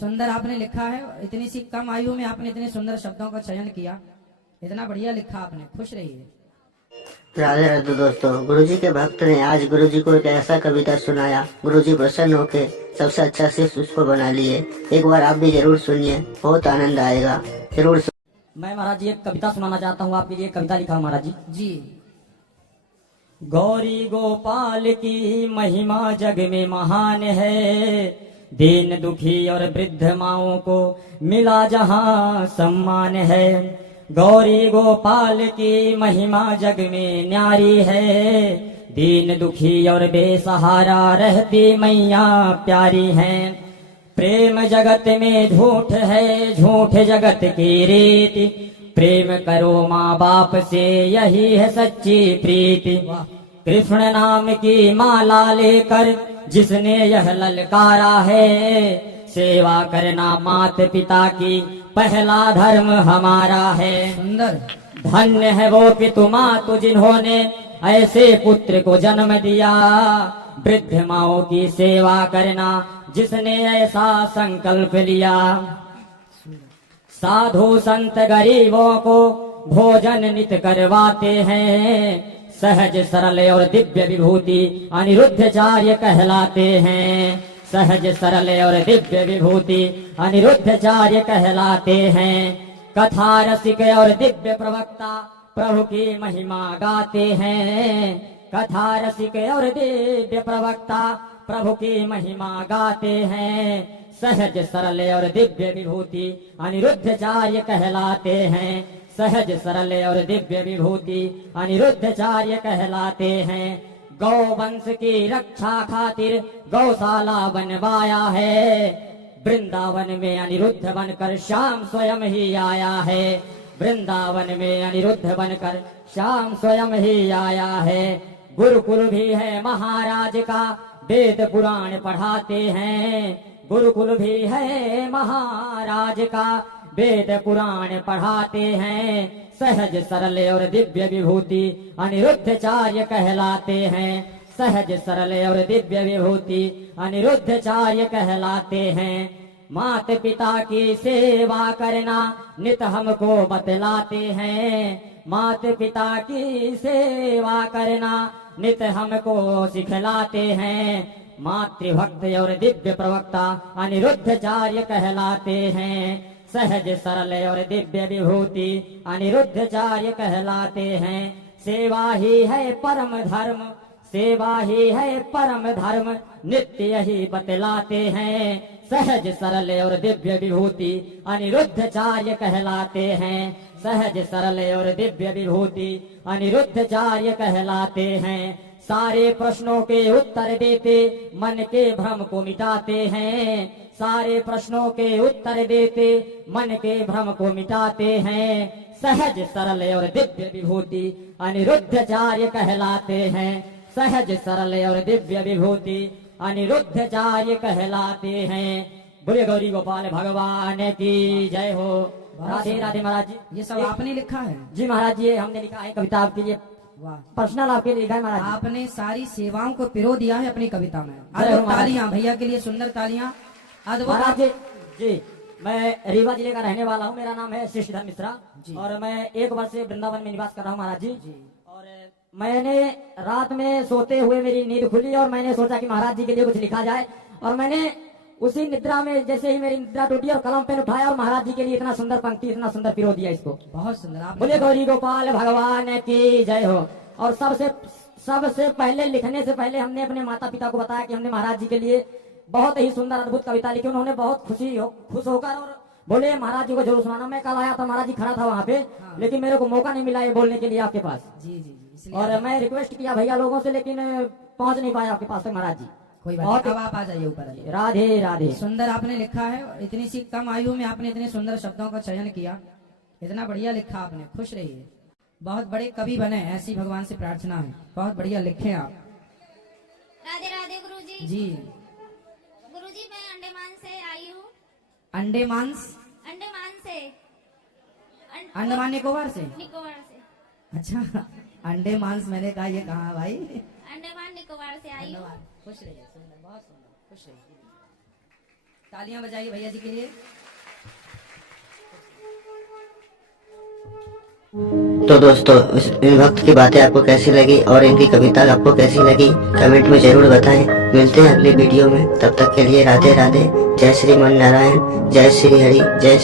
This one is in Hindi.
सुंदर आपने लिखा है। इतनी सी कम आयु में आपने इतने सुंदर शब्दों का चयन किया, इतना बढ़िया लिखा आपने। खुश रहिए। राधे राधे दोस्तों, गुरुजी के भक्त ने आज गुरुजी को एक ऐसा कविता सुनाया। गुरुजी प्रसन्न होके सबसे अच्छा शिष्य उसको बना लिए। एक बार आप भी जरूर सुनिए, बहुत आनंद आएगा। जरूर मैं महाराज जी एक कविता सुनाना चाहता हूँ आपके लिए। कविता लिखा महाराज जी। जी। गौरी गोपाल की महिमा जग में महान है, दीन दुखी और वृद्ध माओं को मिला जहां सम्मान है। गौरी गोपाल की महिमा जग में न्यारी है, दीन दुखी और बेसहारा रहती मैया प्यारी हैं। प्रेम जगत में झूठ है, झूठ जगत की रीति, प्रेम करो माँ बाप से यही है सच्ची प्रीति। कृष्ण नाम की माला लेकर जिसने यह ललकारा है, सेवा करना माता पिता की पहला धर्म हमारा है। सुंदर। धन्य है वो पितु मातु जिन्होंने ऐसे पुत्र को जन्म दिया, वृद्ध माओं की सेवा करना जिसने ऐसा संकल्प लिया। साधु संत गरीबों को भोजन नित करवाते हैं, सहज सरल और दिव्य विभूति अनिरुद्धाचार्य कहलाते हैं। सहज सरल और दिव्य विभूति अनिरुद्धाचार्य कहलाते हैं। कथा रसिक और दिव्य प्रवक्ता प्रभु की महिमा गाते हैं। कथा रसिक और दिव्य प्रवक्ता प्रभु की महिमा गाते हैं। सहज सरल और दिव्य विभूति अनिरुद्धाचार्य कहलाते हैं। सहज सरल और दिव्य विभूति अनिरुद्धाचार्य कहलाते हैं। गौ वंश की रक्षा खातिर गौशाला बनवाया है, वृंदावन में अनिरुद्ध बनकर श्याम स्वयं ही आया है। वृंदावन में अनिरुद्ध बनकर श्याम स्वयं ही आया है। गुरुकुल भी है महाराज का, वेद पुराण पढ़ाते हैं। गुरुकुल भी है महाराज का, वेद पुराण पढ़ाते हैं। सहज सरल और दिव्य विभूति अनिरुद्धाचार्य कहलाते हैं। सहज सरल और दिव्य विभूति अनिरुद्धाचार्य कहलाते हैं। माता पिता की सेवा करना नित हमको बतलाते हैं। माता पिता की सेवा करना नित हमको सिखलाते हैं। मातृभक्त और दिव्य प्रवक्ता अनिरुद्धाचार्य कहलाते हैं। सहज सरल और दिव्य विभूति अनिरुद्धाचार्य कहलाते हैं। सेवा ही है परम धर्म, सेवा ही है परम धर्म, नित्य यही बतलाते हैं। सहज सरल और दिव्य विभूति अनिरुद्धाचार्य कहलाते हैं। सहज सरल और दिव्य विभूति अनिरुद्धाचार्य कहलाते हैं। सारे प्रश्नों के उत्तर देते मन के भ्रम को मिटाते हैं। सारे प्रश्नों के उत्तर देते मन के भ्रम को मिटाते हैं। सहज सरल और दिव्य विभूति अनिरुद्धाचार्य कहलाते हैं। सहज सरल और दिव्य विभूति अनिरुद्धाचार्य कहलाते हैं। बोले गौरी गोपाल भगवान की जय हो। राधे राधे महाराज जी। ये सब आपने लिखा है? जी महाराज जी, हमने लिखा है कविता आपके लिए। वाह, पर्सनल आपके लिए लिखा है महाराज। आपने सारी सेवाओं को पिरो दिया है अपनी कविता में। जय हो महाराज। तालियां भैया के लिए, सुंदर तालियां। महाराज जी, जी मैं रीवा जिले का रहने वाला हूँ। मेरा नाम है श्रीधर मिश्रा और मैं 1 वर्ष से वृंदावन में निवास कर रहा हूँ महाराज जी। और मैंने रात में सोते हुए मेरी नींद खुली और मैंने सोचा कि महाराज जी के लिए कुछ लिखा जाए। और मैंने उसी निद्रा में जैसे ही मेरी निद्रा टूटी और कलम पेन उठाया और महाराज जी के लिए इतना सुंदर पंक्ति, इतना सुंदर पिरो दिया इसको। बहुत सुंदर। बोले गौरी गोपाल भगवान की जय हो। और सबसे पहले लिखने से पहले हमने अपने माता पिता को बताया कि हमने महाराज जी के लिए बहुत ही सुंदर अद्भुत कविता लिखी। उन्होंने बहुत खुश होकर और बोले महाराज जी को जरूर सुनाना। मैं कल आया था, महाराज जी खड़ा था वहाँ पे। हाँ। लेकिन मेरे को मौका नहीं मिला ये बोलने के लिए आपके पास। जी जी जी। और मैं रिक्वेस्ट किया भैया लोगों से, लेकिन पहुंच नहीं पाया आपके पास तक महाराज जी। कोई बात नहीं, अब आप आ जाइए ऊपर। राधे राधे। सुंदर आपने लिखा है। इतनी सी कम आयु में आपने इतने सुंदर शब्दों का चयन किया, इतना बढ़िया लिखा आपने। खुश रहिए, बहुत बड़े कवि बने, ऐसी भगवान से प्रार्थना है। बहुत बढ़िया लिखे आप। राधे राधे गुरुजी। जी गुरुजी, मैं अंडमान से आई हूँ। अंडमान से अंडमान निकोबार से। निकोबार से। अच्छा, अंडमान, मैंने कहा ये कहाँ भाई? अंडमान निकोबार से आई हूँ। खुश रहिए, सुंदर, बहुत सुंदर, खुश रहिए। तालियां बजाइए भैया जी के लिए। तो दोस्तों इन भक्त की बातें आपको कैसी लगी और इनकी कविता आपको कैसी लगी कमेंट में जरूर बताएं। मिलते हैं अगली वीडियो में, तब तक के लिए राधे राधे। जय श्री मन नारायण, जय श्री हरि, जय